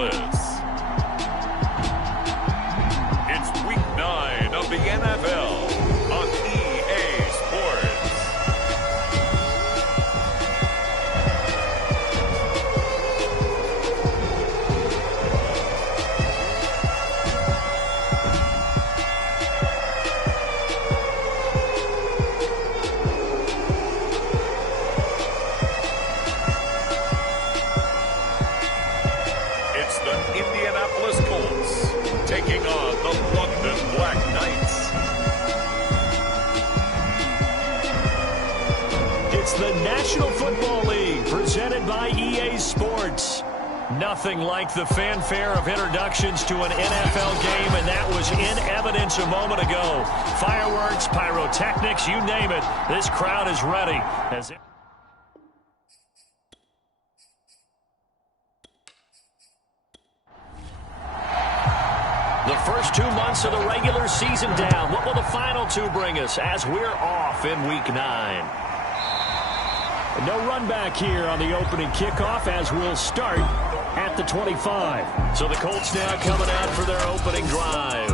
Indianapolis. It's Week 9 of the NFL on EA Sports. It's the Indianapolis Colts taking on the London Black Knights. It's the National Football League presented by EA Sports. Nothing like the fanfare of introductions to an NFL game, and that was in evidence a moment ago. Fireworks, pyrotechnics, you name it. This crowd is ready. The first 2 months of the regular season down. What will the final 2 bring us as we're off in Week 9? No run back here on the opening kickoff as we'll start at the 25. So the Colts now coming out for their opening drive.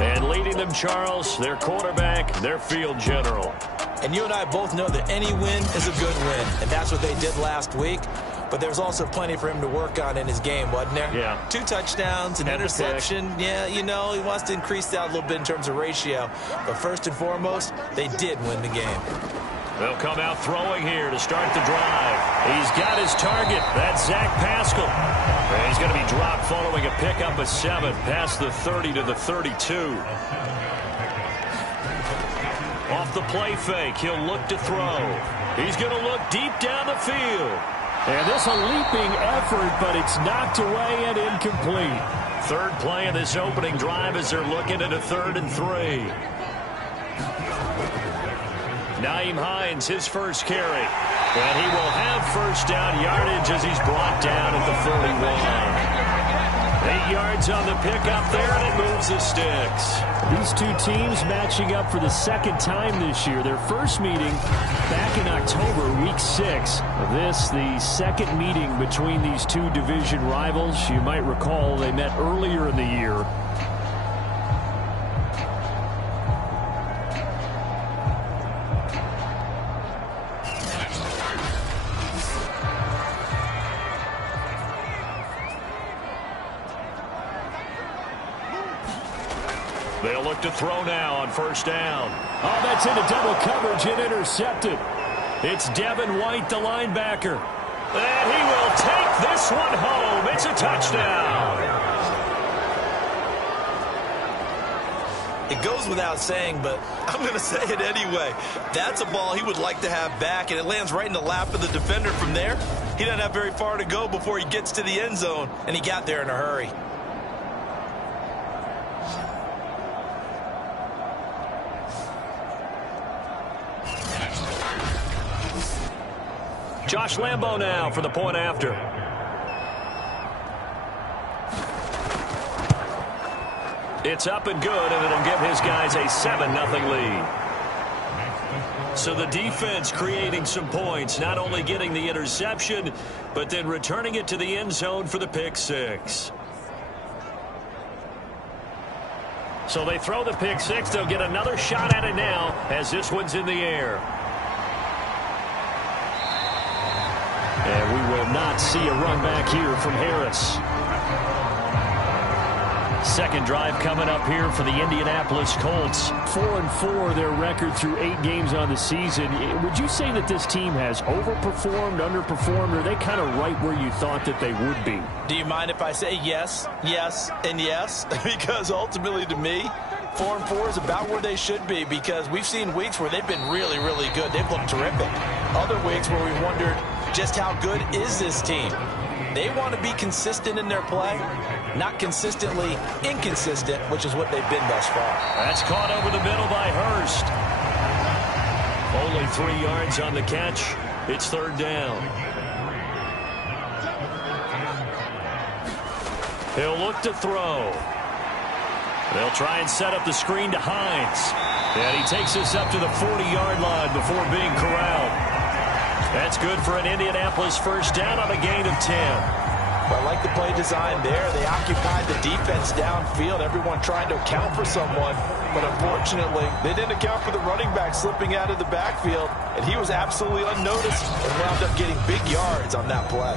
And leading them, Charles, their quarterback, their field general. And you and I both know that any win is a good win, and that's what they did last week. But there's also plenty for him to work on in his game, wasn't there? Yeah. 2 touchdowns, an interception. Yeah, you know, he wants to increase that a little bit in terms of ratio. But first and foremost, they did win the game. They'll come out throwing here to start the drive. He's got his target. That's Zach Pascal. And he's going to be dropped following a pickup of 7 past the 30 to the 32. Off the play fake, he'll look to throw. He's going to look deep down the field. And this a leaping effort, but it's knocked away and incomplete. Third play of this opening drive as they're looking at a 3rd and 3. Nyheim Hines, his first carry. And he will have first down yardage as he's brought down at the 41. 8 yards on the pickup there, and it moves the sticks. These 2 teams matching up for the 2nd time this year. Their first meeting back in October, Week 6. This, the 2nd meeting between these 2 division rivals. You might recall they met earlier in the year. They'll look to throw now on first down. Oh, that's into double coverage and intercepted. It's Devin White, the linebacker. And he will take this one home. It's a touchdown. It goes without saying, but I'm going to say it anyway. That's a ball he would like to have back, and it lands right in the lap of the defender from there. He doesn't have very far to go before he gets to the end zone, and he got there in a hurry. Josh Lambo now for the point after. It's up and good, and it'll give his guys a 7-0 lead. So the defense creating some points, not only getting the interception, but then returning it to the end zone for the pick 6. So they throw the pick 6. They'll get another shot at it now as this one's in the air. And we will not see a run back here from Harris. 2nd drive coming up here for the Indianapolis Colts. 4-4 their record through 8 games on the season. Would you say that this team has overperformed, underperformed, or are they kind of right where you thought that they would be? Do you mind if I say yes, yes, and yes? Because ultimately to me, 4-4 is about where they should be, because we've seen weeks where they've been really, really good. They've looked terrific. Other weeks where we wondered just how good is this team. They want to be consistent in their play, not consistently inconsistent, which is what they've been thus far. That's caught over the middle by Hurst. Only 3 yards on the catch. It's 3rd down. He'll look to throw. They'll try and set up the screen to Hines. And he takes us up to the 40-yard line before being corralled. That's good for an Indianapolis first down on a gain of 10. But I like the play design there. They occupied the defense downfield, everyone trying to account for someone. But unfortunately, they didn't account for the running back slipping out of the backfield, and he was absolutely unnoticed and wound up getting big yards on that play.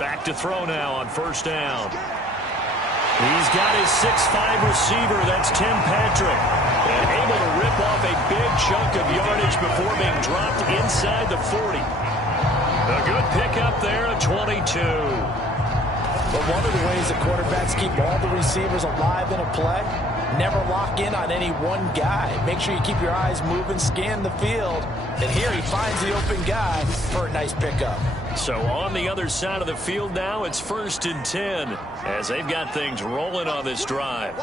Back to throw now on first down. He's got his 6'5" receiver. That's Tim Patrick. And able to rip off a big chunk of yardage before being dropped inside the 40. A good pickup there at 22. But one of the ways the quarterbacks keep all the receivers alive in a play, never lock in on any one guy. Make sure you keep your eyes moving, scan the field. And here he finds the open guy for a nice pickup. So on the other side of the field now, it's 1st and 10 as they've got things rolling on this drive.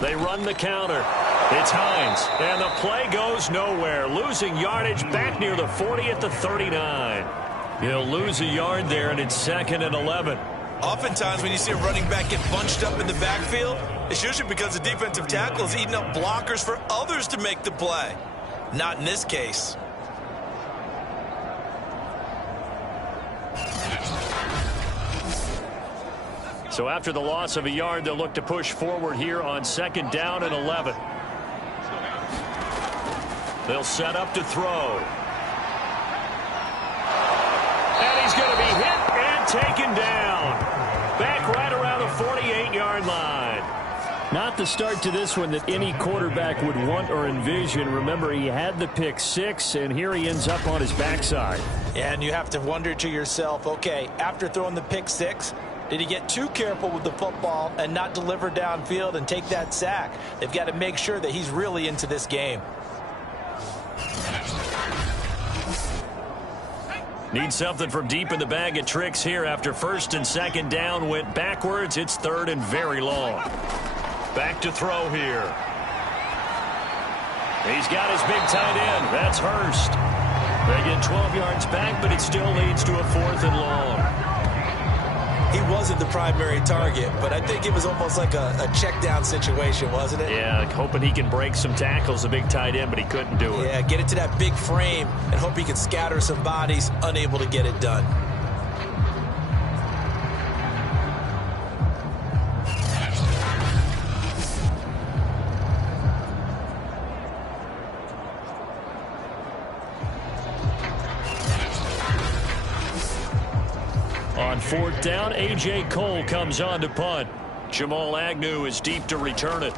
They run the counter. It's Hines, and the play goes nowhere. Losing yardage back near the 40 at the 39. He'll lose a yard there, and it's 2nd and 11. Oftentimes when you see a running back get bunched up in the backfield, it's usually because the defensive tackle is eating up blockers for others to make the play. Not in this case. So after the loss of a yard, they'll look to push forward here on 2nd down and 11. They'll set up to throw. And he's going to be hit and taken down. Back right around the 48-yard line. Not the start to this one that any quarterback would want or envision. Remember, he had the pick 6, and here he ends up on his backside. And you have to wonder to yourself, okay, after throwing the pick 6, did he get too careful with the football and not deliver downfield and take that sack? They've got to make sure that he's really into this game. Need something from deep in the bag of tricks here after 1st and 2nd down went backwards. It's 3rd and very long. Back to throw here. He's got his big tight end. That's Hurst. They get 12 yards back, but it still leads to a 4th and long. He wasn't the primary target, but I think it was almost like a check down situation, wasn't it? Yeah, hoping he can break some tackles, a big tight end, but he couldn't do it. Yeah, get it to that big frame and hope he can scatter some bodies, unable to get it done. On 4th down, A.J. Cole comes on to punt. Jamal Agnew is deep to return it.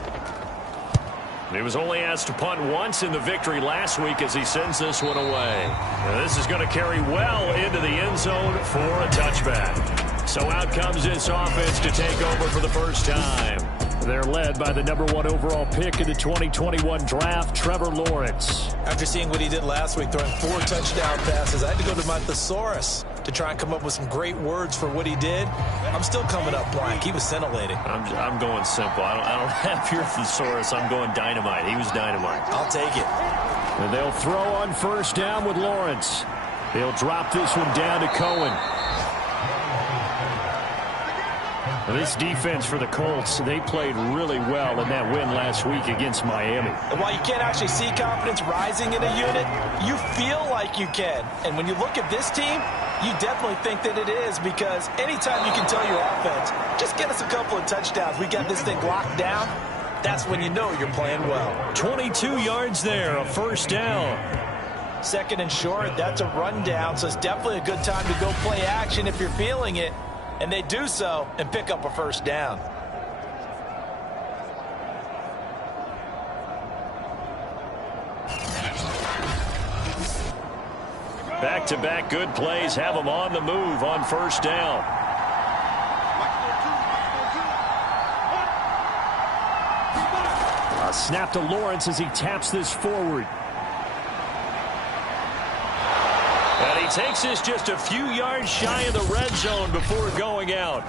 He was only asked to punt once in the victory last week as he sends this one away. And this is going to carry well into the end zone for a touchback. So out comes this offense to take over for the first time. They're led by the #1 overall pick in the 2021 draft, Trevor Lawrence. After seeing what he did last week, throwing 4 touchdown passes, I had to go to my thesaurus to try and come up with some great words for what he did. I'm still coming up blank. He was scintillating. I'm going simple. I don't have your thesaurus. I'm going dynamite. He was dynamite. I'll take it. And they'll throw on 1st down with Lawrence. He'll drop this one down to Cohen. This defense for the Colts, they played really well in that win last week against Miami. And while you can't actually see confidence rising in a unit, you feel like you can. And when you look at this team, you definitely think that it is, because anytime you can tell your offense, just get us a couple of touchdowns, we got this thing locked down, that's when you know you're playing well. 22 yards there, a 1st down. 2nd and short, that's a rundown, so it's definitely a good time to go play action if you're feeling it. And they do so and pick up a 1st down. Back-to-back good plays have them on the move on 1st down. A snap to Lawrence as he taps this forward. And he takes this just a few yards shy of the red zone before going out.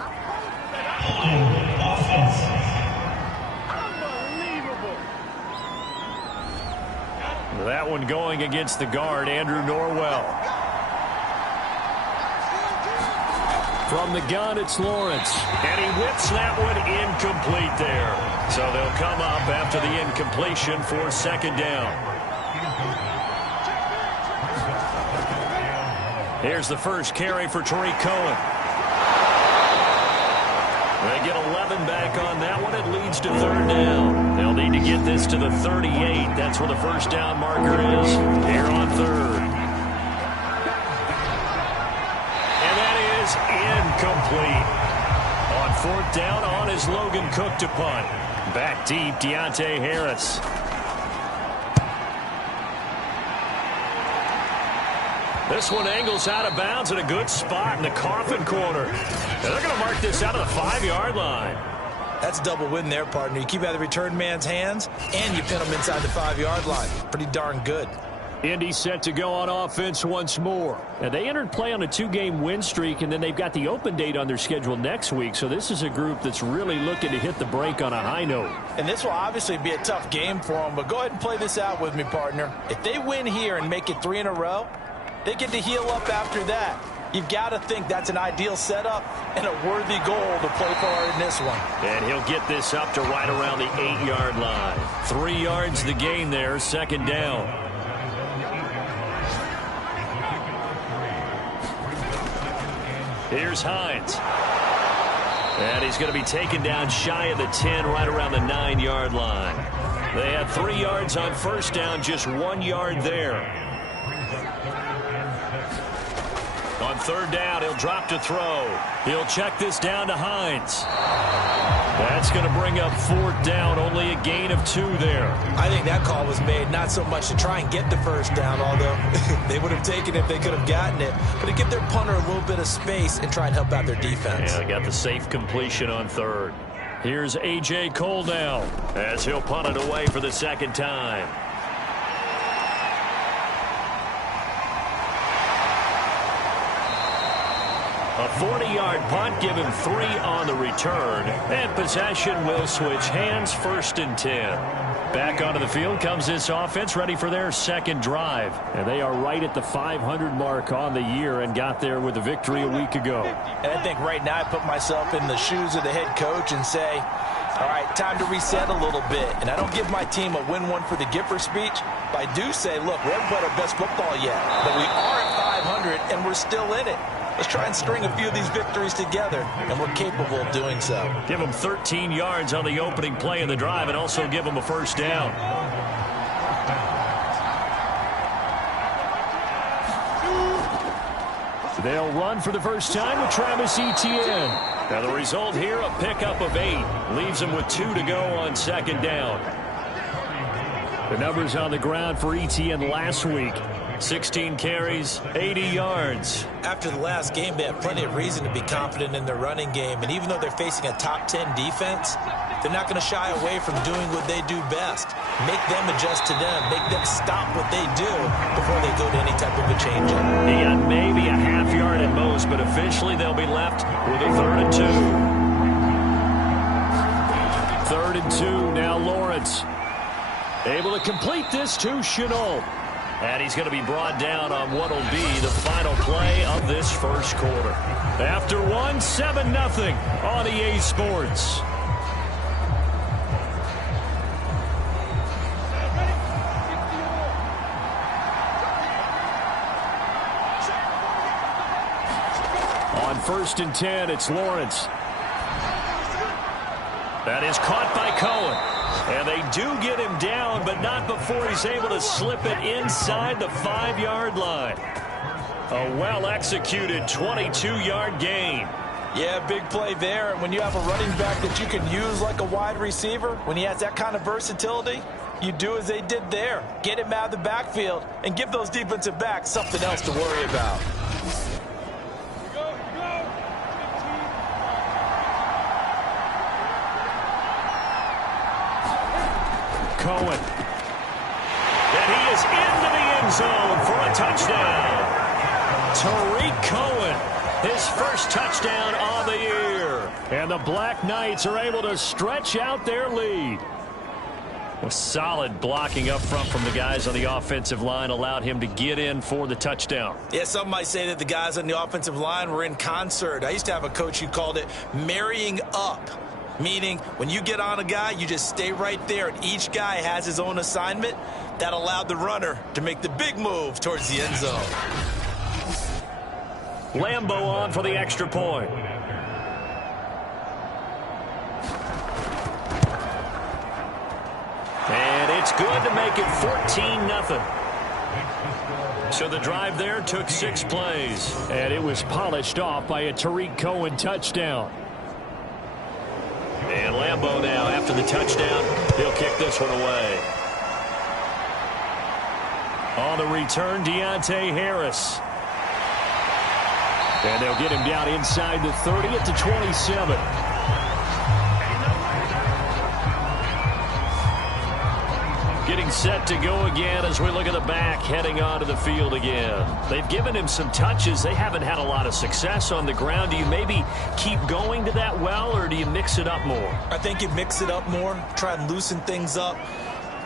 That one going against the guard, Andrew Norwell. From the gun, it's Lawrence. And he whips that one incomplete there. So they'll come up after the incompletion for 2nd down. Here's the first carry for Tariq Cohen. They get 11 back on that one. It leads to third down. They'll need to get this to the 38. That's where the first down marker is here on third. And that is incomplete. On fourth down, on is Logan Cook to punt. Back deep, Deontay Harris. This one angles out of bounds at a good spot in the coffin corner. And they're going to mark this out of the 5-yard line. That's a double win there, partner. You keep out of the return man's hands, and you pin him inside the 5-yard line. Pretty darn good. Indy set to go on offense once more. Now, they entered play on a 2-game win streak, and then they've got the open date on their schedule next week. So this is a group that's really looking to hit the break on a high note. And this will obviously be a tough game for them, but go ahead and play this out with me, partner. If they win here and make it 3 in a row, they get to heal up after that. You've got to think that's an ideal setup and a worthy goal to play for in this one. And he'll get this up to right around the 8-yard line. 3 yards the gain there, second down. Here's Hines. And he's going to be taken down shy of the 10, right around the 9-yard line. They had 3 yards on first down, just 1 yard there. On third down, he'll drop to throw. He'll check this down to Hines. That's going to bring up fourth down, only a gain of 2 there. I think that call was made not so much to try and get the first down, although they would have taken it if they could have gotten it, but to give their punter a little bit of space and try and help out their defense. Yeah, they got the safe completion on third. Here's A.J. Cole now as he'll punt it away for the second time. A 40-yard punt, give him 3 on the return, and possession will switch hands, 1st and 10. Back onto the field comes this offense, ready for their second drive. And they are right at the 500 mark on the year and got there with a victory a week ago. And I think right now I put myself in the shoes of the head coach and say, all right, time to reset a little bit. And I don't give my team a win one for the Gipper speech, but I do say, look, we haven't played our best football yet, but we are at 500 and we're still in it. Let's try and string a few of these victories together, and we're capable of doing so. Give them 13 yards on the opening play of the drive and also give them a first down. They'll run for the first time with Travis Etienne. Now the result here, a pickup of 8. Leaves them with 2 to go on second down. The numbers on the ground for Etienne last week. 16 carries, 80 yards. After the last game, they have plenty of reason to be confident in their running game. And even though they're facing a top 10 defense, they're not going to shy away from doing what they do best. Make them adjust to them. Make them stop what they do before they go to any type of a change-up. He got maybe a half yard at most, but officially they'll be left with a 3rd and 2. 3rd and 2, now Lawrence. Able to complete this to Chenault. And he's going to be brought down on what will be the final play of this first quarter. After 1, 7-0 on EA Sports. On 1st and 10, it's Lawrence. That is caught by Cohen. And they do get him down, but not before he's able to slip it inside the 5-yard line. A well-executed 22-yard gain. Yeah, big play there. And when you have a running back that you can use like a wide receiver, when he has that kind of versatility, you do as they did there. Get him out of the backfield and give those defensive backs something else to worry about. Cohen. And he is into the end zone for a touchdown. Tariq Cohen, his first touchdown on the year. And the Black Knights are able to stretch out their lead. A solid blocking up front from the guys on the offensive line allowed him to get in for the touchdown. Yeah, some might say that the guys on the offensive line were in concert. I used to have a coach who called it marrying up. Meaning, when you get on a guy, you just stay right there, and each guy has his own assignment. That allowed the runner to make the big move towards the end zone. Lambeau on for the extra point. And it's good to make it 14-0. So the drive there took 6 plays. And it was polished off by a Tariq Cohen touchdown. And Lambeau now, after the touchdown, he'll kick this one away. On the return, Deontay Harris. And they'll get him down inside the 30 at the 27. Getting set to go again as we look at the back, heading onto the field again. They've given him some touches. They haven't had a lot of success on the ground. Do you maybe keep going to that well, or do you mix it up more? I think you mix it up more, try and loosen things up.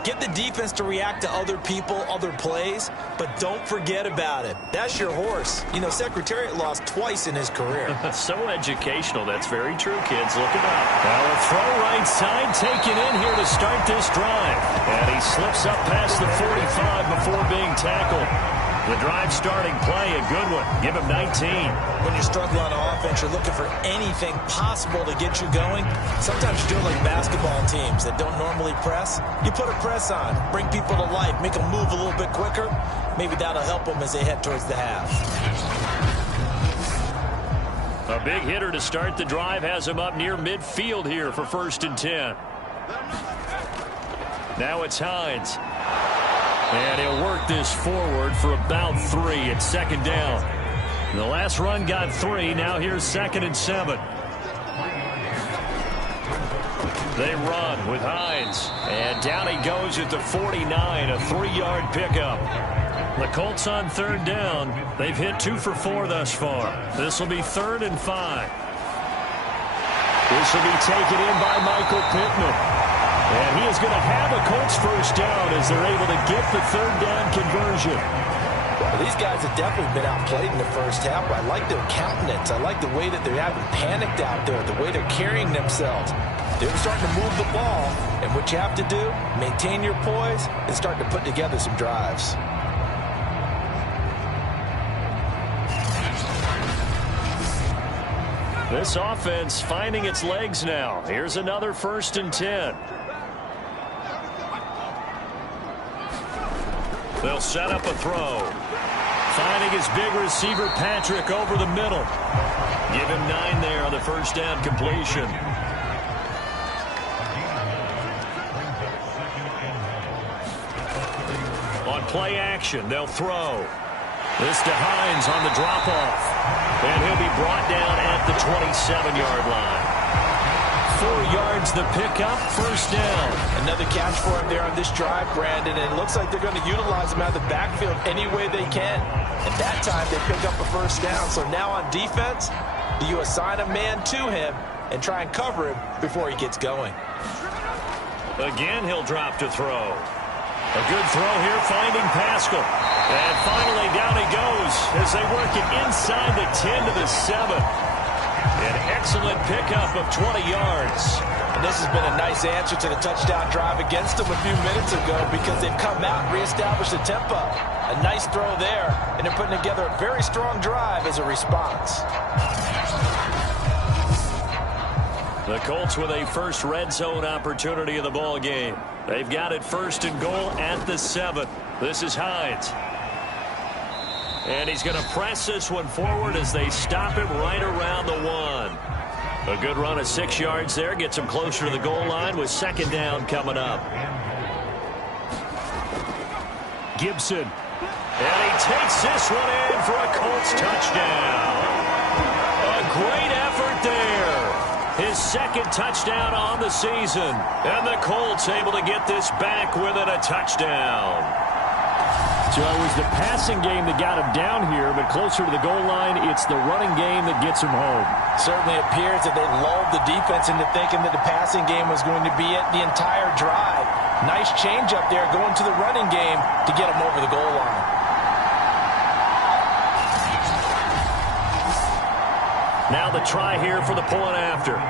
Get the defense to react to other people, other plays, but don't forget about it. That's your horse. You know, Secretariat lost twice in his career. So educational. That's very true, kids. Look it up. Well, a throw right side taken in here to start this drive. And he slips up past the 45 before being tackled. The drive starting play, a good one. Give him 19. When you struggle on offense, you're looking for anything possible to get you going. Sometimes you're doing like basketball teams that don't normally press. You put a press on, bring people to life, make them move a little bit quicker. Maybe that'll help them as they head towards the half. A big hitter to start the drive has him up near midfield here for 1st and 10. Now it's Hines. And he'll work this forward for about 3 at 2nd down. The last run got 3. Now here's 2nd and 7. They run with Hines. And down he goes at the 49, a 3-yard pickup. The Colts on 3rd down. They've hit 2 for 4 thus far. This will be 3rd and 5. This will be taken in by Michael Pittman. And he is going to have a Colts 1st down as they're able to get the 3rd down conversion. Well, these guys have definitely been outplayed in the first half. I like their countenance. I like the way that they're having panicked out there, the way they're carrying themselves. They're starting to move the ball, and what you have to do, maintain your poise and start to put together some drives. This offense finding its legs now. Here's another 1st and 10. They'll set up a throw. Finding his big receiver, Patrick, over the middle. Give him 9 there on the 1st down completion. On play action, they'll throw. This to Hines on the drop-off. And he'll be brought down at the 27-yard line. 4 yards the pickup, 1st down. Another catch for him there on this drive, Brandon, and it looks like they're going to utilize him out of the backfield any way they can. At that time, they pick up a 1st down. So now on defense, do you assign a man to him and try and cover him before he gets going? Again, he'll drop to throw. A good throw here, finding Pascal. And finally, down he goes as they work it inside the 10 to the 7. An excellent pickup of 20 yards. And this has been a nice answer to the touchdown drive against them a few minutes ago because they've come out and reestablished the tempo. A nice throw there, and they're putting together a very strong drive as a response. The Colts with a first red zone opportunity in the ball game. They've got it 1st and goal at the 7. This is Hines. And he's going to press this one forward as they stop him right around the 1. A good run of 6 yards there. Gets him closer to the goal line with 2nd down coming up. Gibson. And he takes this one in for a Colts touchdown. A great effort there. His 2nd touchdown on the season. And the Colts able to get this back with it, a touchdown. So it was the passing game that got him down here, but closer to the goal line, it's the running game that gets him home. Certainly appears that they lulled the defense into thinking that the passing game was going to be it the entire drive. Nice change up there going to the running game to get him over the goal line. Now the try here for the point after.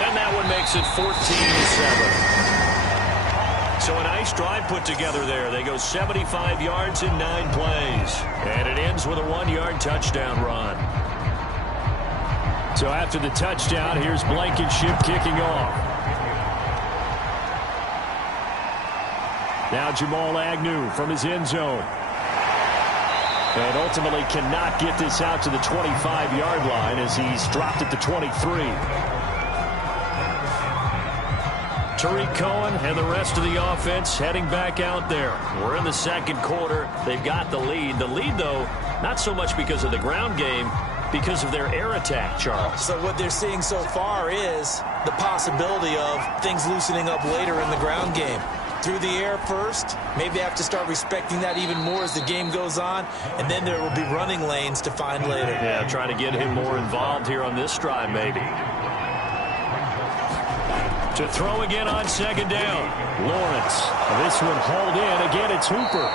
And that one makes it 14-7. So a nice nice drive put together there. They go 75 yards in 9 plays. And it ends with a 1-yard touchdown run. So after the touchdown, here's Blankenship kicking off. Now Jamal Agnew from his end zone. And ultimately cannot get this out to the 25-yard line as he's dropped at the 23. Tariq Cohen and the rest of the offense heading back out there. We're in the second quarter. They've got the lead. The lead, though, not so much because of the ground game, because of their air attack, Charles. So what they're seeing so far is the possibility of things loosening up later in the ground game. Through the air first, maybe have to start respecting that even more as the game goes on, and then there will be running lanes to find later. Yeah, trying to get him more involved here on this drive, maybe. To throw again on second down. Lawrence. This one hauled in. Again, it's Hooper.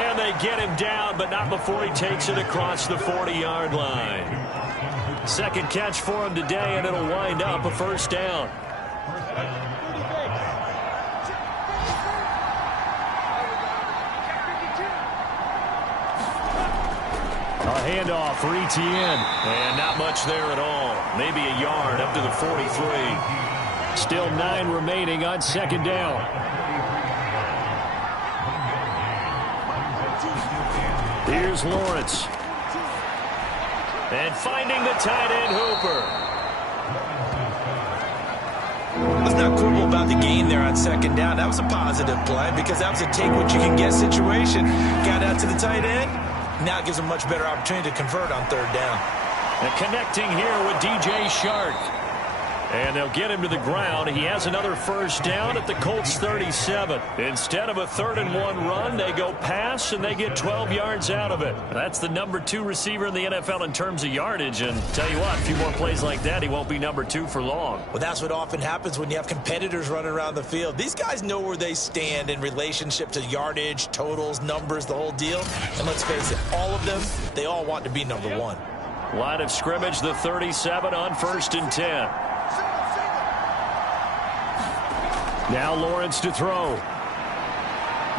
And they get him down, but not before he takes it across the 40-yard line. Second catch for him today, and it'll wind up a first down. A handoff for Etienne. And not much there at all. Maybe a yard up to the 43. Still 9 remaining on second down. Here's Lawrence. And finding the tight end, Hooper. Let's not quibble about the gain there on second down. That was a positive play because that was a take-what-you-can-get situation. Got out to the tight end. Now it gives him a much better opportunity to convert on third down. And connecting here with DJ Shark. And they'll get him to the ground. He has another first down at the Colts 37. Instead of a 3rd-and-1 run, they go pass, and they get 12 yards out of it. That's the number 2 receiver in the NFL in terms of yardage. And tell you what, a few more plays like that, he won't be number 2 for long. Well, that's what often happens when you have competitors running around the field. These guys know where they stand in relationship to yardage, totals, numbers, the whole deal. And let's face it, all of them, they all want to be number 1. Line of scrimmage, the 37 on 1st and 10. Now Lawrence to throw.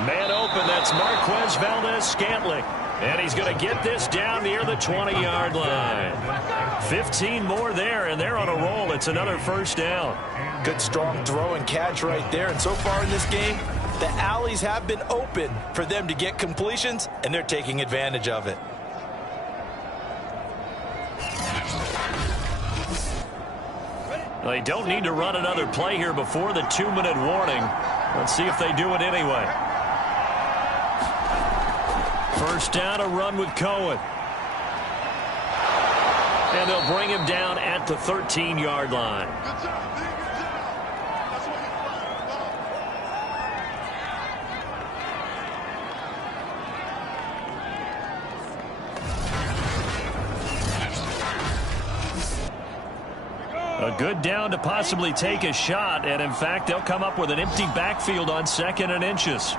Man open, that's Marquez Valdez-Scantling. And he's going to get this down near the 20-yard line. 15 more there, and they're on a roll. It's another first down. Good, strong throw and catch right there. And so far in this game, the alleys have been open for them to get completions, and they're taking advantage of it. They don't need to run another play here before the 2-minute warning. Let's see if they do it anyway. First down, a run with Cohen. And they'll bring him down at the 13-yard line. A good down to possibly take a shot, and in fact, they'll come up with an empty backfield on 2nd and inches.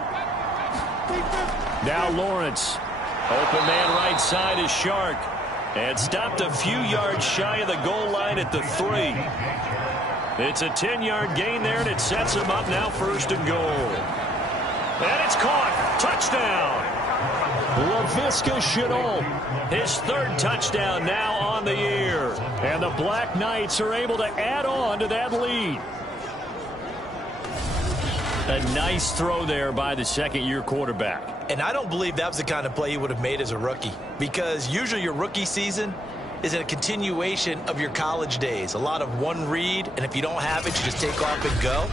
Now Lawrence. Open man right side is Shark. And stopped a few yards shy of the goal line at the 3. It's a 10-yard gain there, and it sets him up now 1st and goal. And it's caught. Touchdown. Laviska Shenault, his 3rd touchdown now on the year. And the Black Knights are able to add on to that lead. A nice throw there by the 2nd-year quarterback. And I don't believe that was the kind of play he would have made as a rookie, because usually your rookie season is a continuation of your college days. A lot of one read, and if you don't have it, you just take off and go.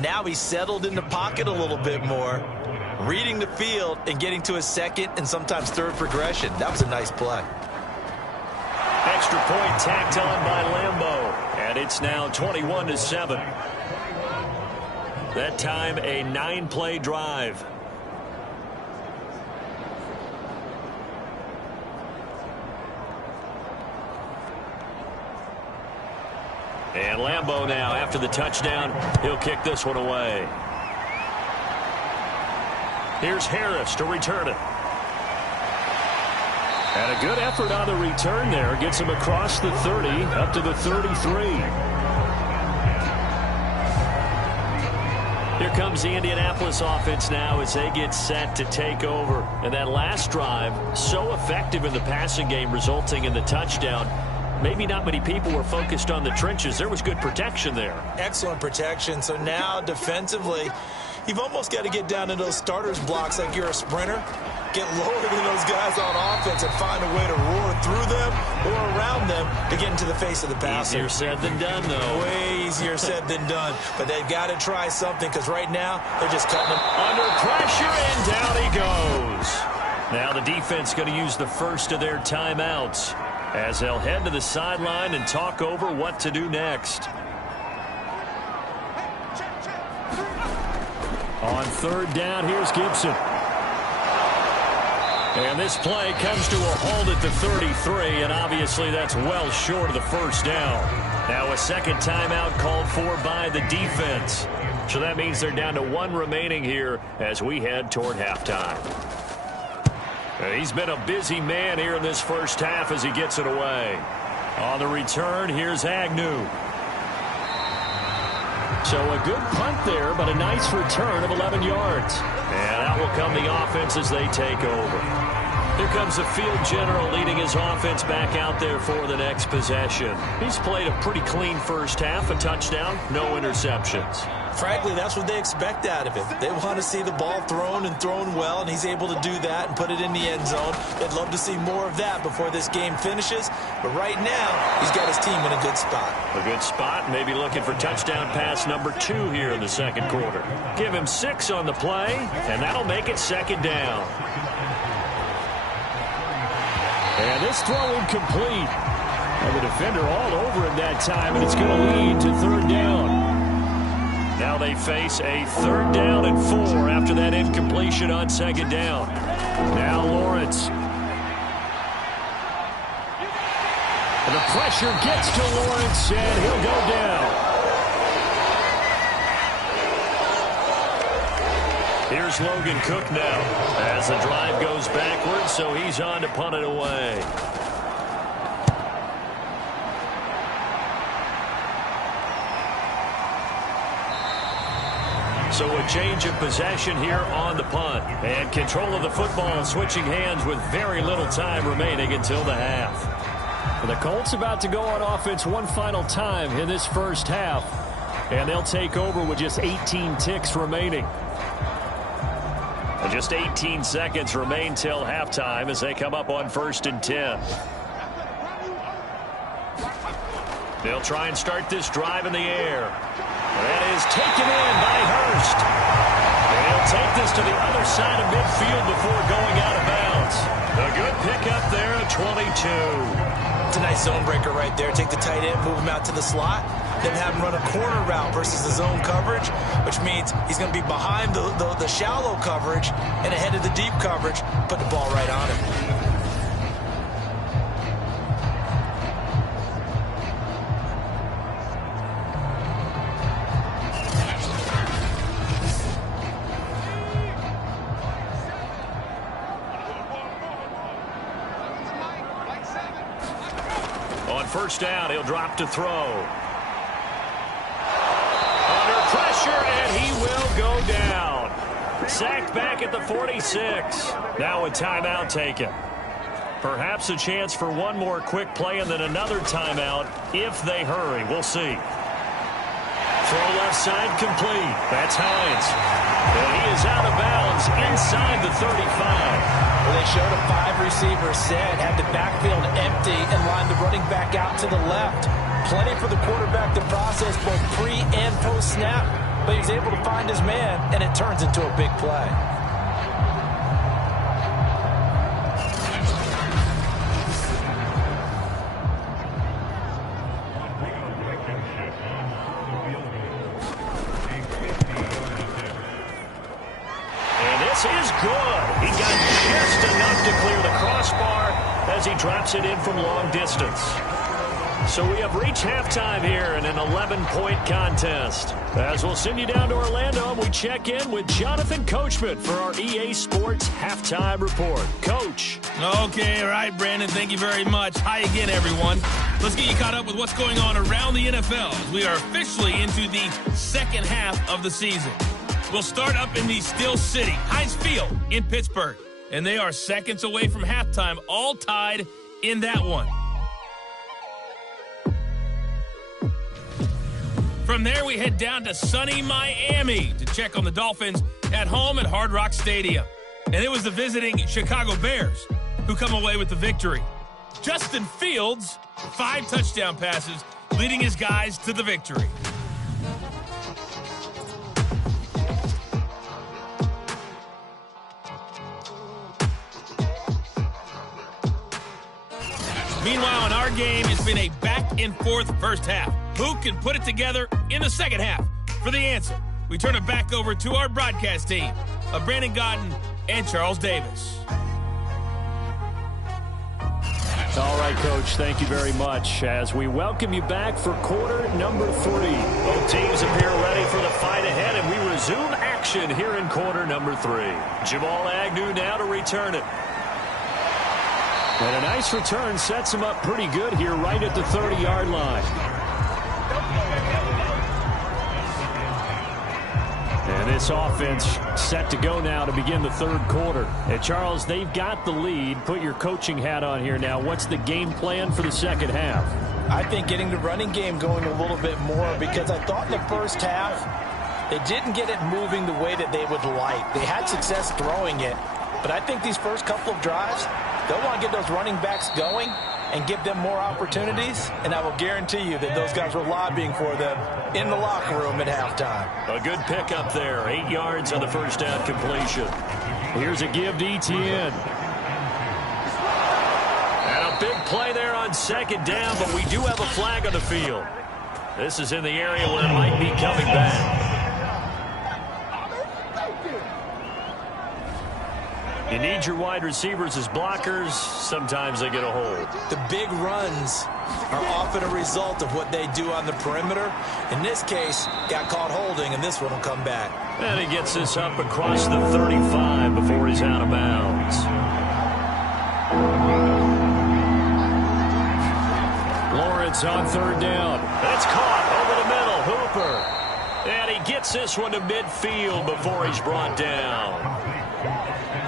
Now he's settled in the pocket a little bit more, reading the field and getting to a 2nd and sometimes 3rd progression. That was a nice play. Extra point tacked on by Lambeau. And it's now 21-7. That time a 9-play drive. And Lambeau now, after the touchdown, he'll kick this one away. Here's Harris to return it. And a good effort on the return there. Gets him across the 30, up to the 33. Here comes the Indianapolis offense now as they get set to take over. And that last drive, so effective in the passing game, resulting in the touchdown. Maybe not many people were focused on the trenches. There was good protection there. Excellent protection. So now defensively, you've almost got to get down to those starters blocks like you're a sprinter. Get lower than those guys on offense and find a way to roar through them or around them to get into the face of the passer. Easier said than done, though. Way easier said than done. But they've got to try something because right now they're just cutting them. Under pressure, and down he goes. Now the defense going to use the first of their timeouts as they'll head to the sideline and talk over what to do next. On third down, here's Gibson. And this play comes to a halt at the 33, and obviously that's well short of the first down. Now a second timeout called for by the defense. So that means they're down to one remaining here as we head toward halftime. He's been a busy man here in this first half as he gets it away. On the return, here's Agnew. So a good punt there, but a nice return of 11 yards. And out will come the offense as they take over. Here comes the field general leading his offense back out there for the next possession. He's played a pretty clean first half, a touchdown, no interceptions. Frankly, that's what they expect out of him. They want to see the ball thrown and thrown well, and he's able to do that and put it in the end zone. They'd love to see more of that before this game finishes. But right now, he's got his team in a good spot. A good spot, maybe looking for touchdown pass number 2 here in the second quarter. Give him 6 on the play, and that'll make it second down. And this throw incomplete. And the defender all over him that time, and it's going to lead to third down. Now they face a third down and 4 after that incompletion on second down. Now Lawrence. And the pressure gets to Lawrence, and he'll go down. Here's Logan Cook now as the drive goes backwards, so he's on to punt it away. So a change of possession here on the punt. And control of the football switching hands with very little time remaining until the half. The Colts about to go on offense one final time in this first half. And they'll take over with just 18 ticks remaining. And just 18 seconds remain till halftime as they come up on 1st and 10. They'll try and start this drive in the air. That is taken in by Hurst. And he'll take this to the other side of midfield before going out of bounds. A good pickup there at 22. It's a nice zone breaker right there. Take the tight end, move him out to the slot, then have him run a corner route versus the zone coverage, which means he's going to be behind the shallow coverage and ahead of the deep coverage, put the ball right on him. First down, he'll drop to throw. Under pressure, and he will go down. Sacked back at the 46. Now a timeout taken. Perhaps a chance for one more quick play and then another timeout if they hurry. We'll see. Throw left side complete. That's Hines. And he is out of bounds inside the 35. Well, they showed a 5-receiver set, had the backfield empty, and lined the running back out to the left. Plenty for the quarterback to process both pre- and post-snap, but he's able to find his man, and it turns into a big play. Is good. He got just enough to clear the crossbar as he drops it in from long distance. So we have reached halftime here in an 11-point contest. As we'll send you down to Orlando, and we check in with Jonathan Coachman for our EA Sports Halftime Report. Coach. Okay, all right, Brandon, thank you very much. Hi again, everyone. Let's get you caught up with what's going on around the NFL as we are officially into the second half of the season. will start up in the Steel City, Heinz Field in Pittsburgh. And they are seconds away from halftime, all tied in that one. From there, we head down to sunny Miami to check on the Dolphins at home at Hard Rock Stadium. And it was the visiting Chicago Bears who come away with the victory. Justin Fields, 5 touchdown passes, leading his guys to the victory. Meanwhile, in our game, it's been a back-and-forth first half. Who can put it together in the second half? For the answer, we turn it back over to our broadcast team of Brandon Godden and Charles Davis. All right, Coach, thank you very much as we welcome you back for quarter number 3. Both teams appear ready for the fight ahead, and we resume action here in quarter number 3. Jamal Agnew now to return it. And a nice return sets him up pretty good here right at the 30-yard line. And this offense set to go now to begin the third quarter. And Charles, they've got the lead. Put your coaching hat on here now. What's the game plan for the second half? I think getting the running game going a little bit more, because I thought in the first half they didn't get it moving the way that they would like. They had success throwing it, but I think these first couple of drives, they'll want to get those running backs going and give them more opportunities, and I will guarantee you that those guys were lobbying for them in the locker room at halftime. A good pickup there. 8 yards on the first down completion. Here's a give to Etienne. And a big play there on second down, but we do have a flag on the field. This is in the area where it might be coming back. You need your wide receivers as blockers. Sometimes they get a hold. The big runs are often a result of what they do on the perimeter. In this case, got caught holding, and this one will come back. And he gets this up across the 35 before he's out of bounds. Lawrence on third down. That's caught over the middle. Hooper. And he gets this one to midfield before he's brought down.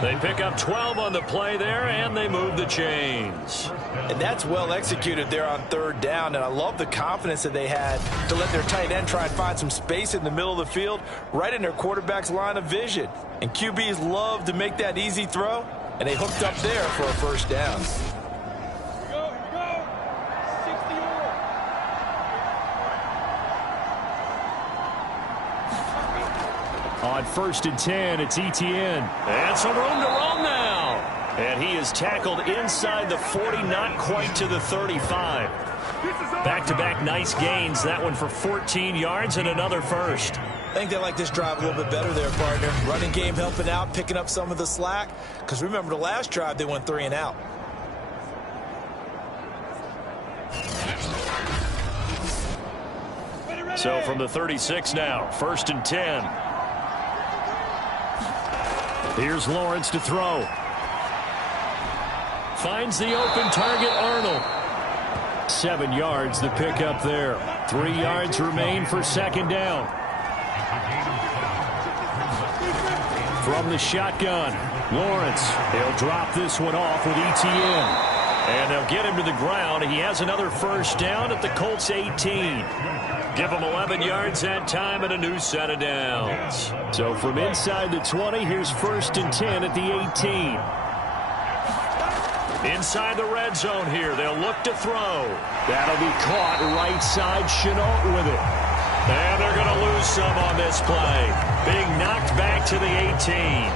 They pick up 12 on the play there, and they move the chains. And that's well executed there on third down, and I love the confidence that they had to let their tight end try and find some space in the middle of the field, right in their quarterback's line of vision. And QBs love to make that easy throw, and they hooked up there for a first down. On first and 10, it's Etienne. And some room to roam now. And he is tackled inside the 40, not quite to the 35. Back-to-back nice gains. That one for 14 yards and another first. I think they like this drive a little bit better there, partner. Running game helping out, picking up some of the slack. Because remember, the last drive, they went 3 and out. So from the 36 now, first and 10. Here's Lawrence to throw. Finds the open target, Arnold. 7 yards the pickup there. 3 yards remain for second down. From the shotgun, Lawrence. They'll drop this one off with Etienne. And they'll get him to the ground. He has another first down at the Colts 18. Give him 11 yards that time and a new set of downs. So from inside the 20, here's first and 10 at the 18. Inside the red zone here, they'll look to throw. That'll be caught right side, Chenault with it. And they're going to lose some on this play. Being knocked back to the 18.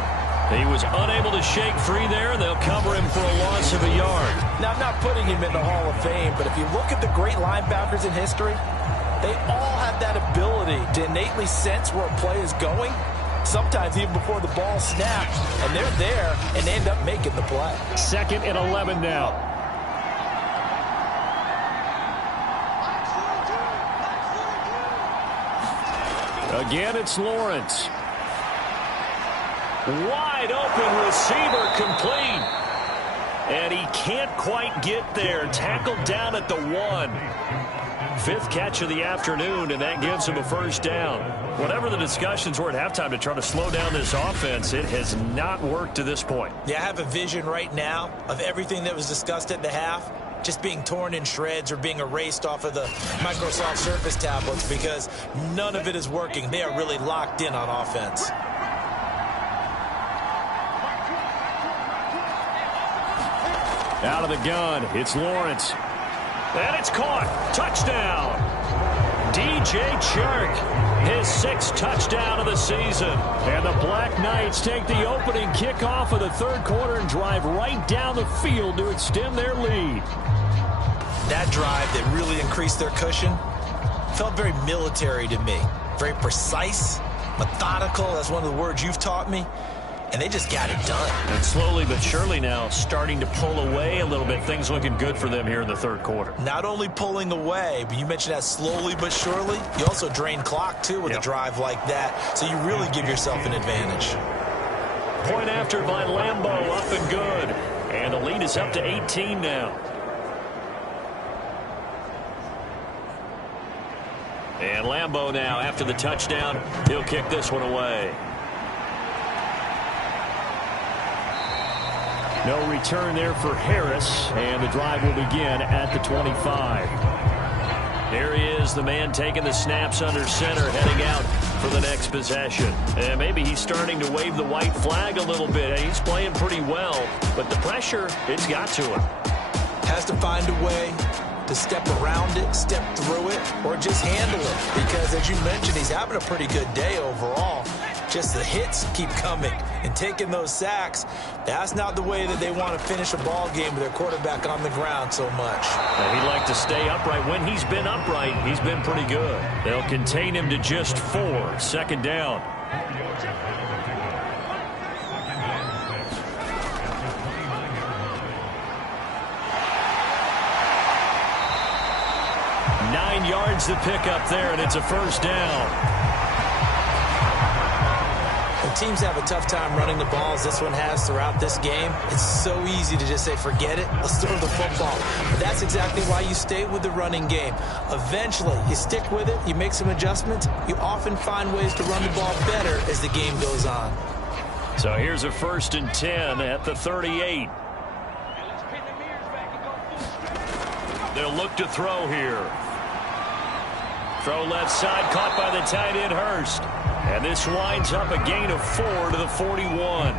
He was unable to shake free there, and they'll cover him for a loss of a yard. Now, I'm not putting him in the Hall of Fame, but if you look at the great linebackers in history, they all have that ability to innately sense where a play is going, sometimes even before the ball snaps, and they're there, and they end up making the play. Second and 11 now. Again, it's Lawrence. Wide open receiver complete. And he can't quite get there. Tackled down at the 1. 5th catch of the afternoon, and that gives him a first down. Whatever the discussions were at halftime to try to slow down this offense, it has not worked to this point. Yeah, I have a vision right now of everything that was discussed at the half just being torn in shreds or being erased off of the Microsoft Surface tablets because none of it is working. They are really locked in on offense. Out of the gun, it's Lawrence. And it's caught. Touchdown. DJ Chark, his 6th touchdown of the season. And the Black Knights take the opening kickoff of the 3rd quarter and drive right down the field to extend their lead. That drive that really increased their cushion felt very military to me. Very precise, methodical. That's one of the words you've taught me. And they just got it done. And slowly but surely now starting to pull away a little bit. Things looking good for them here in the 3rd quarter. Not only pulling away, but you mentioned that slowly but surely. You also drain clock, too, with a drive like that. So you really give yourself an advantage. Point after by Lambeau, up and good. And the lead is up to 18 now. And Lambeau now, after the touchdown, he'll kick this one away. No return there for Harris, and the drive will begin at the 25. There he is, the man taking the snaps under center, heading out for the next possession. And maybe he's starting to wave the white flag a little bit. He's playing pretty well, but the pressure, it's got to him. Has to find a way to step around it, step through it, or just handle it. Because, as you mentioned, he's having a pretty good day overall. Just the hits keep coming and taking those sacks. That's not the way that they want to finish a ball game with their quarterback on the ground so much. And he'd like to stay upright. When he's been upright, he's been pretty good. They'll contain him to just 4. 2nd down. Nine yards to pick up there, and it's a first down. When teams have a tough time running the ball, as this one has throughout this game, it's so easy to just say, forget it, let's throw the football. But that's exactly why you stay with the running game. Eventually, you stick with it, you make some adjustments, you often find ways to run the ball better as the game goes on. So here's a 1st and 10 at the 38. They'll look to throw here. Throw left side, caught by the tight end Hurst. And this winds up a gain of 4 to the 41.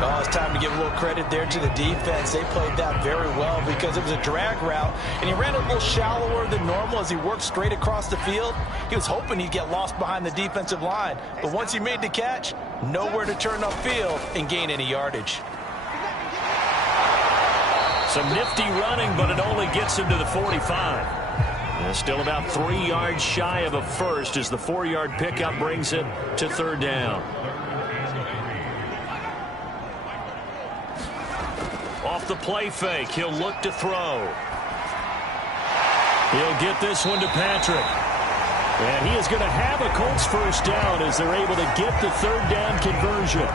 Oh, it's time to give a little credit there to the defense. They played that very well because it was a drag route, and he ran a little shallower than normal as he worked straight across the field. He was hoping he'd get lost behind the defensive line, but once he made the catch, nowhere to turn upfield and gain any yardage. Some nifty running, but it only gets him to the 45. Still about 3 yards shy of a first as the 4-yard pickup brings it to 3rd down. Off the play fake, he'll look to throw. He'll get this one to Patrick. And he is going to have a Colts first down as they're able to get the 3rd down conversion.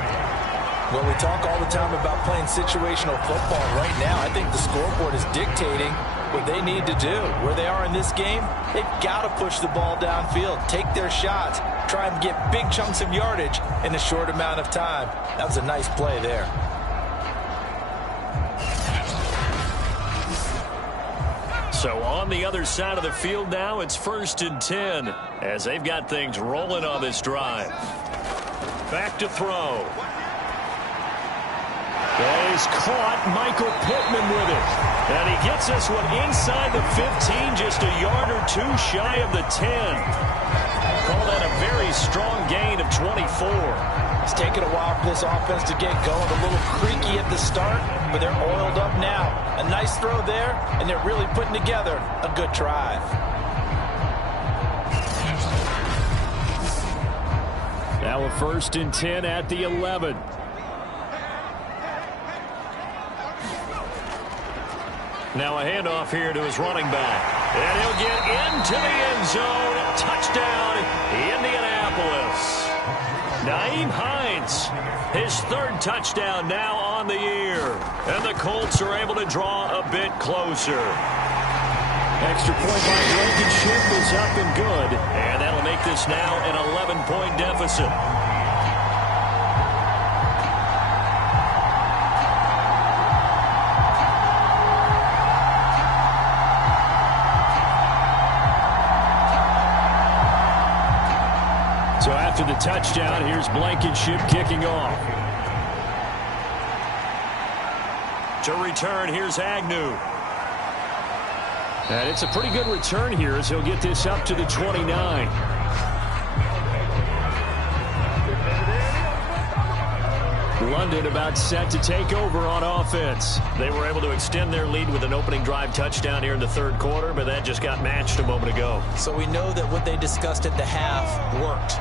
Well, we talk all the time about playing situational football. Right now, I think the scoreboard is dictating what they need to do. Where they are in this game, they've got to push the ball downfield, take their shots, try and get big chunks of yardage in a short amount of time. That was a nice play there. So on the other side of the field now, it's 1st and 10 as they've got things rolling on this drive. Back to throw. He's caught Michael Pittman with it. And he gets this one inside the 15, just a yard or 2 shy of the 10. Call that a very strong gain of 24. It's taken a while for this offense to get going. A little creaky at the start, but they're oiled up now. A nice throw there, and they're really putting together a good drive. Now a 1st and 10 at the 11. Now a handoff here to his running back. And he'll get into the end zone. Touchdown, Indianapolis. Nyheim Hines, his 3rd touchdown now on the year. And the Colts are able to draw a bit closer. Extra point by Blankenship is up and good. And that'll make this now an 11-point deficit. So after the touchdown, here's Blankenship kicking off. To return, here's Agnew. And it's a pretty good return here as he'll get this up to the 29. London about set to take over on offense. They were able to extend their lead with an opening drive touchdown here in the third quarter, but that just got matched a moment ago. So we know that what they discussed at the half worked.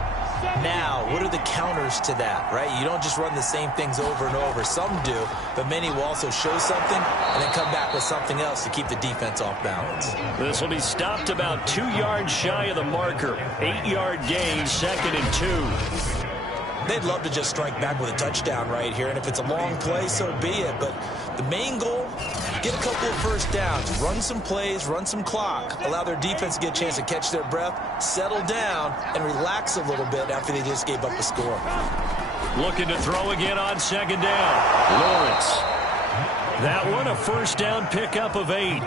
Now, what are the counters to that, right? You don't just run the same things over and over. Some do, but many will also show something and then come back with something else to keep the defense off balance. This will be stopped about 2 yards shy of the marker. 8-yard gain, 2nd and 2. They'd love to just strike back with a touchdown right here, and if it's a long play, so be it. But the main goal, get a couple of first downs, run some plays, run some clock, allow their defense to get a chance to catch their breath, settle down, and relax a little bit after they just gave up a score. Looking to throw again on 2nd down. Lawrence. That one a first down pickup of 8.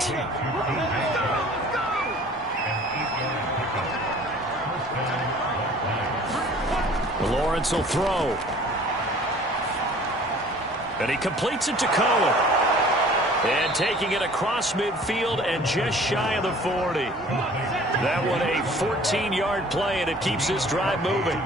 Lawrence will throw. And he completes it to Cohen. And taking it across midfield and just shy of the 40. That one a 14-yard play, and it keeps this drive moving.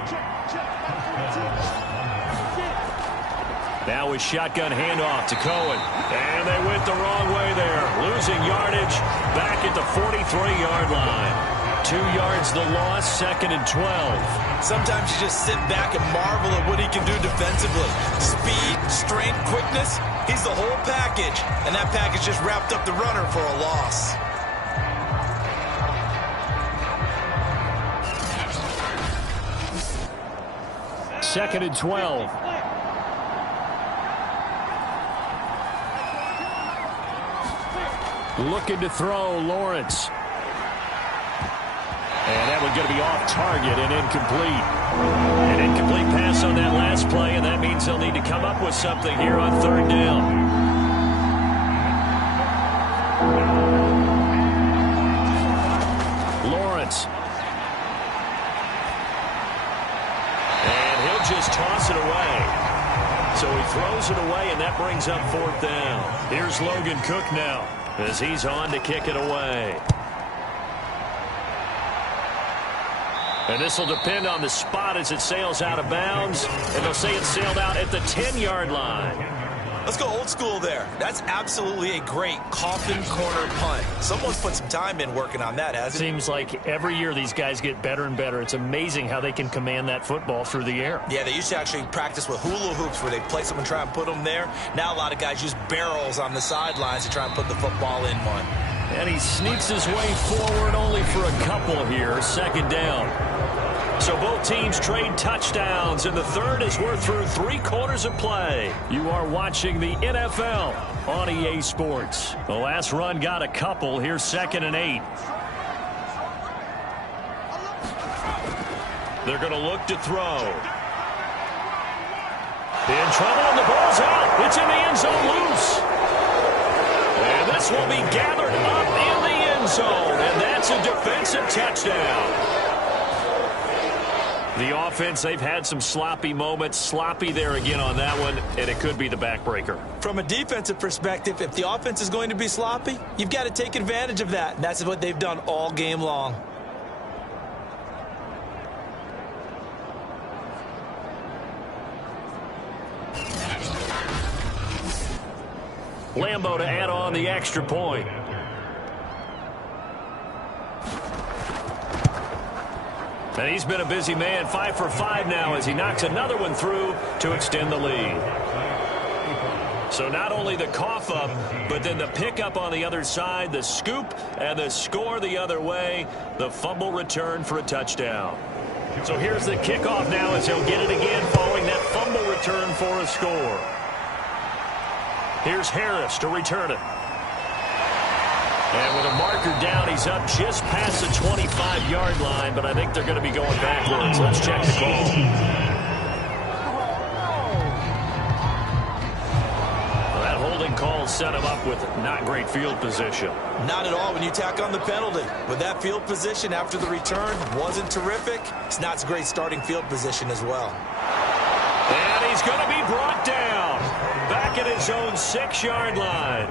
Now with shotgun handoff to Cohen. And they went the wrong way there. Losing yardage back at the 43-yard line. 2 yards the loss, 2nd and 12. Sometimes you just sit back and marvel at what he can do defensively. Speed, strength, quickness, he's the whole package. And that package just wrapped up the runner for a loss. Second and 12. Looking to throw, Lawrence. And that one's going to be off target and incomplete. An incomplete pass on that last play, and that means they'll need to come up with something here on 3rd down. Lawrence. And he'll just toss it away. So he throws it away, and that brings up 4th down. Here's Logan Cook now as he's on to kick it away. And this will depend on the spot as it sails out of bounds. And they'll say it sailed out at the 10-yard line. Let's go old school there. That's absolutely a great coffin corner punt. Someone's put some time in working on that, hasn't it? Seems like every year these guys get better and better. It's amazing how they can command that football through the air. Yeah, they used to actually practice with hula hoops where they place them and try and put them there. Now a lot of guys use barrels on the sidelines to try and put the football in one. And he sneaks his way forward only for a couple here. 2nd down. So both teams trade touchdowns, and the third is we're through 3 quarters of play. You are watching the NFL on EA Sports. The last run got a couple. Here's 2nd and 8. They're going to look to throw. In trouble, and the ball's out. It's in the end zone loose. And this will be gathered up in the end zone, and that's a defensive touchdown. The offense, they've had some sloppy moments. Sloppy there again on that one, and it could be the backbreaker. From a defensive perspective, if the offense is going to be sloppy, you've got to take advantage of that. And that's what they've done all game long. Lambo to add on the extra point. And he's been a busy man, 5 for 5 now as he knocks another one through to extend the lead. So not only the cough up, but then the pickup on the other side, the scoop, and the score the other way, the fumble return for a touchdown. So here's the kickoff now as he'll get it again following that fumble return for a score. Here's Harris to return it. And with a marker down, he's up just past the 25-yard line, but I think they're going to be going backwards. Let's check the call. Well, that holding call set him up with not great field position. Not at all when you tack on the penalty. With that field position after the return wasn't terrific, it's not great starting field position as well. And he's going to be brought down back at his own 6-yard line.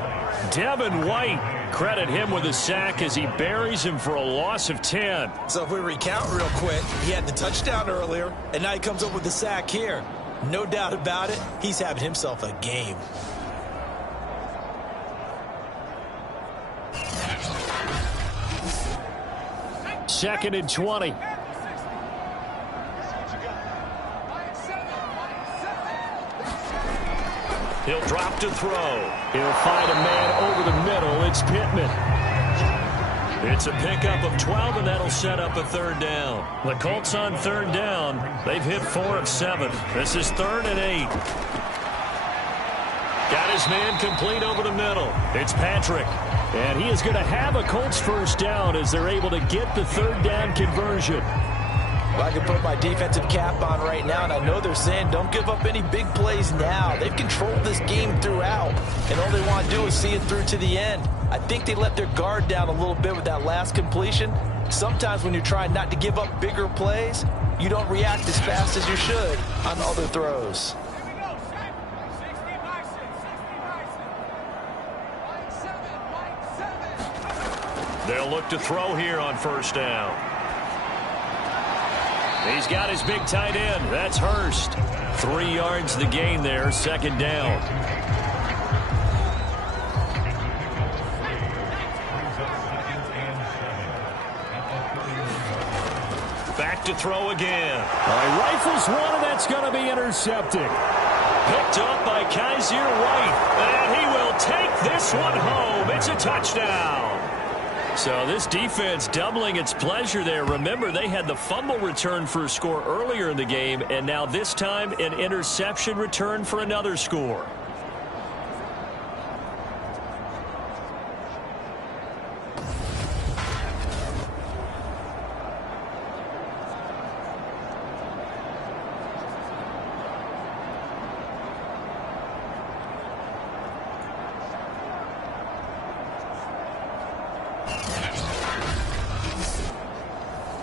Devin White, credit him with a sack as he buries him for a loss of 10. So if we recount real quick, he had the touchdown earlier, and now he comes up with the sack here. No doubt about it, he's having himself a game. Second and 20. He'll drop to throw. He'll find a man over the middle. It's Pittman. It's a pickup of 12, and that'll set up a third down. The Colts on third down. They've hit 4 of 7. This is 3rd and 8. Got his man complete over the middle. It's Patrick. And he is going to have a Colts first down as they're able to get the third down conversion. Well, I can put my defensive cap on right now, and I know they're saying don't give up any big plays now. They've controlled this game throughout, and all they want to do is see it through to the end. I think they let their guard down a little bit with that last completion. Sometimes when you're trying not to give up bigger plays, you don't react as fast as you should on other throws. They'll look to throw here on first down. He's got his big tight end. That's Hurst. 3 yards the gain there, second down. Back to throw again. Rifles one, and that's going to be intercepted. Picked up by Kaiser White, and he will take this one home. It's a touchdown. So this defense doubling its pleasure there. Remember, they had the fumble return for a score earlier in the game, and now this time an interception return for another score.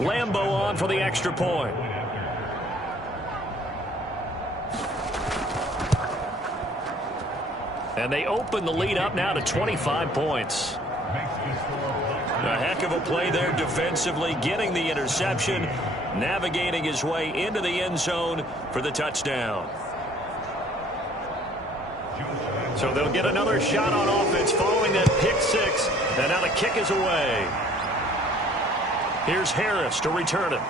Lambo on for the extra point. And they open the lead up now to 25 points. A heck of a play there defensively, getting the interception, navigating his way into the end zone for the touchdown. So they'll get another shot on offense following that pick six. And now the kick is away. Here's Harris to return it.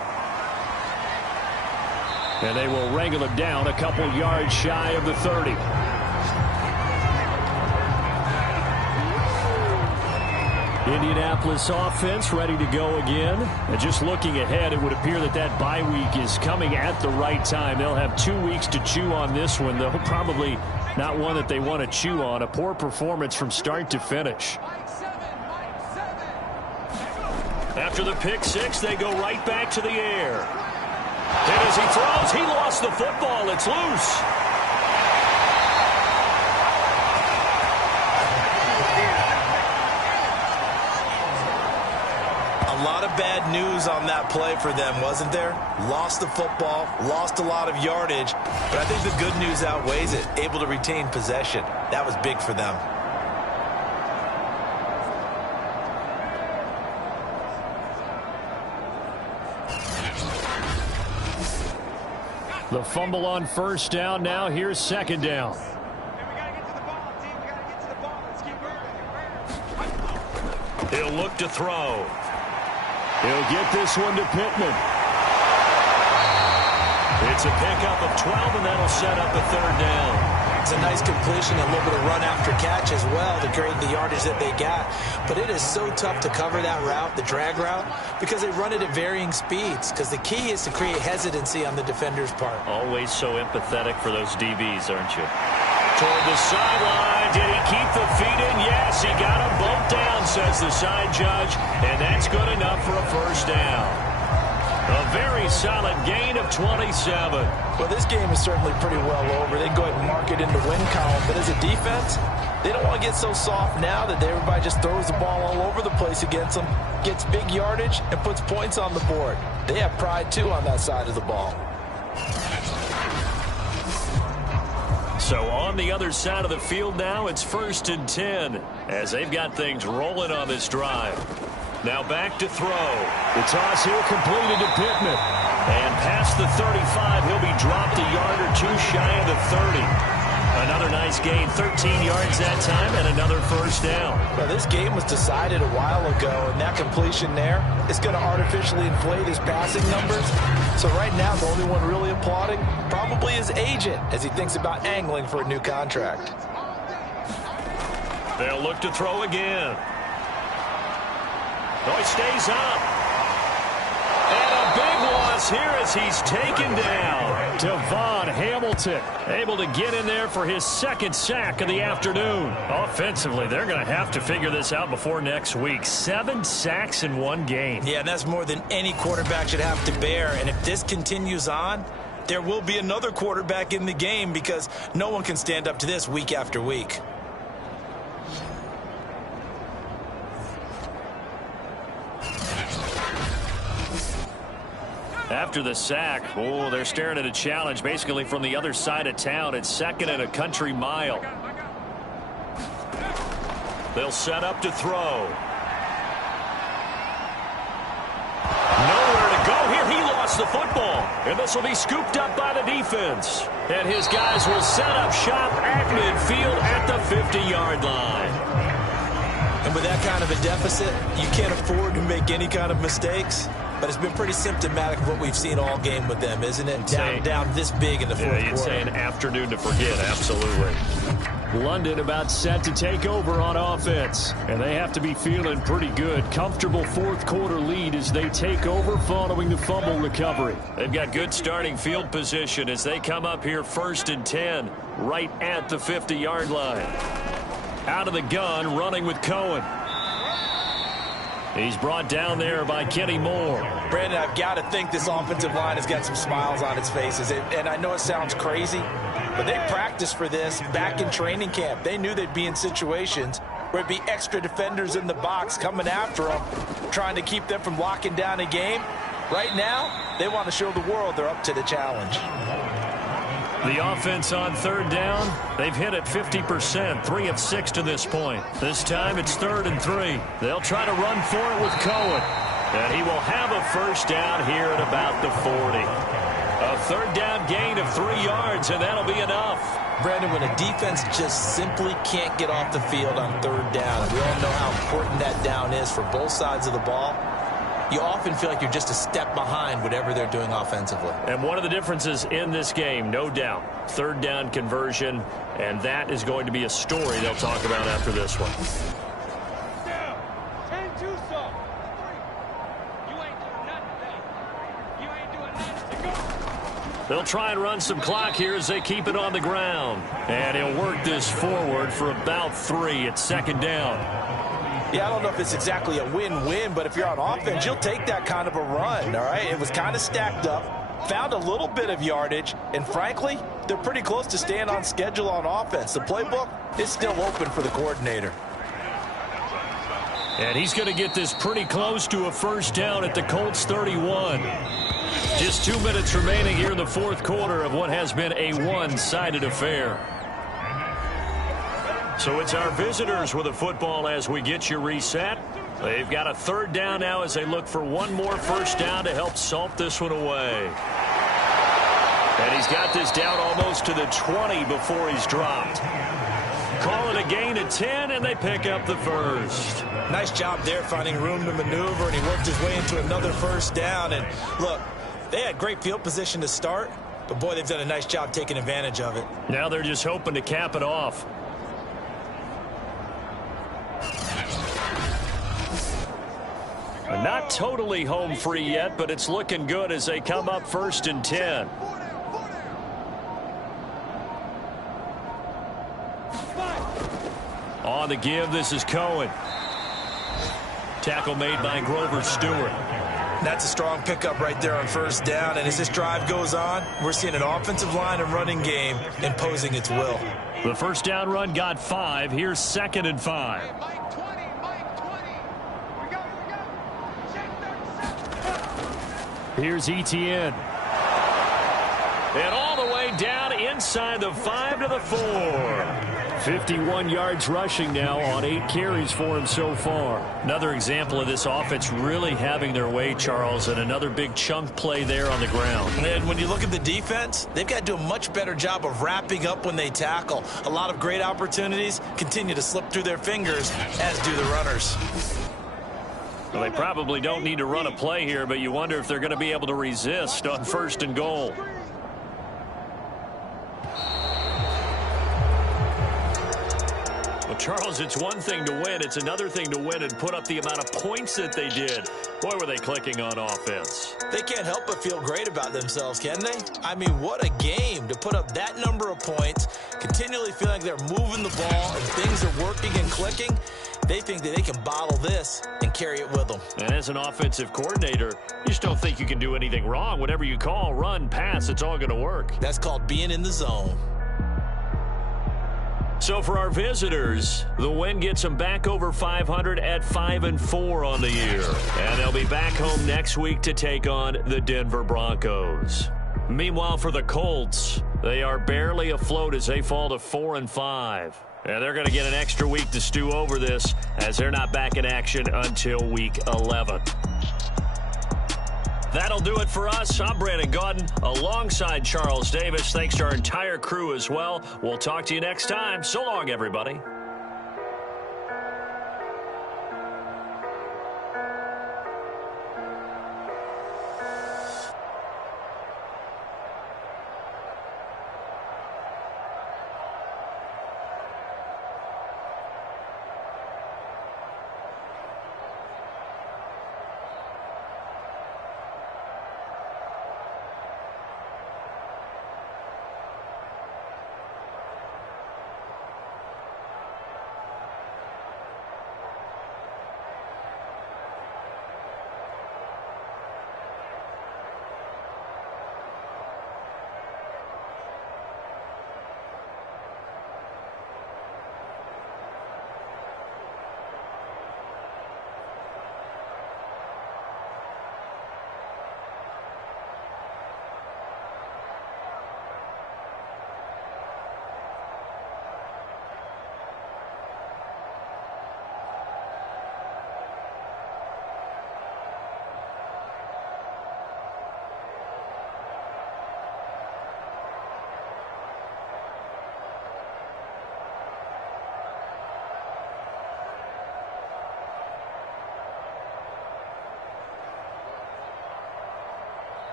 And they will wrangle him down a couple yards shy of the 30. Indianapolis offense ready to go again. And just looking ahead, it would appear that that bye week is coming at the right time. They'll have 2 weeks to chew on this one, though probably not one that they want to chew on. A poor performance from start to finish. After the pick six, they go right back to the air. And as he throws, he lost the football. It's loose. A lot of bad news on that play for them, wasn't there? Lost the football, lost a lot of yardage, but I think the good news outweighs it. Able to retain possession. That was big for them. The fumble on first down. Now here's second down. He'll look to throw. He'll get this one to Pittman. It's a pickup of 12, and that'll set up a third down. It's a nice completion, a little bit of run after catch as well to create the yardage that they got. But it is so tough to cover that route, the drag route, because they run it at varying speeds. Because the key is to create hesitancy on the defender's part. Always so empathetic for those DBs, aren't you? Toward the sideline. Did he keep the feet in? Yes, he got them both down, says the side judge. And that's good enough for a first down. A very solid gain of 27. Well, this game is certainly pretty well over. They can go ahead and mark it in the win column. But as a defense, they don't want to get so soft now that everybody just throws the ball all over the place against them, gets big yardage, and puts points on the board. They have pride, too, on that side of the ball. So on the other side of the field now, it's 1st and 10 as they've got things rolling on this drive. Now back to throw. The toss here completed to Pittman. And past the 35, he'll be dropped a yard or two shy of the 30. Another nice gain, 13 yards that time, and another first down. Well, this game was decided a while ago, and that completion there is going to artificially inflate his passing numbers. So right now, the only one really applauding probably his agent as he thinks about angling for a new contract. They'll look to throw again. Oh, he stays up. And a big loss here as he's taken down. Devon Hamilton able to get in there for his second sack of the afternoon. Offensively, they're going to have to figure this out before next week. 7 sacks in one game. Yeah, and that's more than any quarterback should have to bear. And if this continues on, there will be another quarterback in the game because no one can stand up to this week after week. After the sack, oh, they're staring at a challenge basically from the other side of town. It's 2nd and a country mile. They'll set up to throw. Nowhere to go here. He lost the football. And this will be scooped up by the defense. And his guys will set up shop at midfield at the 50-yard line. And with that kind of a deficit, you can't afford to make any kind of mistakes. But it's been pretty symptomatic of what we've seen all game with them, isn't it? Down this big in the fourth quarter. You'd say an afternoon to forget, absolutely. London about set to take over on offense. And they have to be feeling pretty good. Comfortable fourth quarter lead as they take over following the fumble recovery. They've got good starting field position as they come up here 1st and 10 right at the 50-yard line. Out of the gun, running with Cohen. He's brought down there by Kenny Moore. Brandon, I've got to think this offensive line has got some smiles on its faces. And I know it sounds crazy, but they practiced for this back in training camp. They knew they'd be in situations where it'd be extra defenders in the box coming after them, trying to keep them from locking down a game. Right now, they want to show the world they're up to the challenge. The offense on 3rd down, they've hit it 50%, 3 of 6 to this point. This time it's 3rd and 3. They'll try to run for it with Cohen. And he will have a first down here at about the 40. A 3rd down gain of 3 yards, and that'll be enough. Brandon, when a defense just simply can't get off the field on 3rd down, and we all know how important that down is for both sides of the ball, you often feel like you're just a step behind whatever they're doing offensively. And one of the differences in this game, no doubt, 3rd down conversion, and that is going to be a story they'll talk about after this one. They'll try and run some clock here as they keep it on the ground. And he'll work this forward for about 3 at 2nd down. Yeah, I don't know if it's exactly a win-win, but if you're on offense, you'll take that kind of a run, all right? It was kind of stacked up, found a little bit of yardage, and frankly, they're pretty close to staying on schedule on offense. The playbook is still open for the coordinator. And he's going to get this pretty close to a first down at the Colts 31. Just 2 minutes remaining here in the fourth quarter of what has been a one-sided affair. So it's our visitors with the football as we get you reset. They've got a 3rd down now as they look for one more first down to help salt this one away. And he's got this down almost to the 20 before he's dropped. Call it a gain of 10, and they pick up the first. Nice job there finding room to maneuver, and he worked his way into another first down. And look, they had great field position to start, but boy, they've done a nice job taking advantage of it. Now they're just hoping to cap it off. Not totally home free yet, but it's looking good as they come up 1st and 10. On the give, this is Cohen. Tackle made by Grover Stewart. That's a strong pickup right there on first down. And as this drive goes on, we're seeing an offensive line and running game imposing its will. The first down run got 5. Here's 2nd and 5. Here's Etienne. And all the way down inside the 5 to the 4. 51 yards rushing now on 8 carries for him so far. Another example of this offense really having their way, Charles, and another big chunk play there on the ground. And when you look at the defense, they've got to do a much better job of wrapping up when they tackle. A lot of great opportunities continue to slip through their fingers, as do the runners. Well, they probably don't need to run a play here, but you wonder if they're going to be able to resist on 1st and goal. Well, Charles, it's one thing to win. It's another thing to win and put up the amount of points that they did. Boy, were they clicking on offense. They can't help but feel great about themselves, can they? I mean, what a game to put up that number of points, continually feeling like they're moving the ball and things are working and clicking. They think that they can bottle this and carry it with them. And as an offensive coordinator, you just don't think you can do anything wrong. Whatever you call, run, pass, it's all going to work. That's called being in the zone. So for our visitors, the win gets them back over 500 at 5-4 on the year. And they'll be back home next week to take on the Denver Broncos. Meanwhile, for the Colts, they are barely afloat as they fall to 4-5. And they're going to get an extra week to stew over this as they're not back in action until week 11. That'll do it for us. I'm Brandon Gaudin alongside Charles Davis. Thanks to our entire crew as well. We'll talk to you next time. So long, everybody.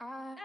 I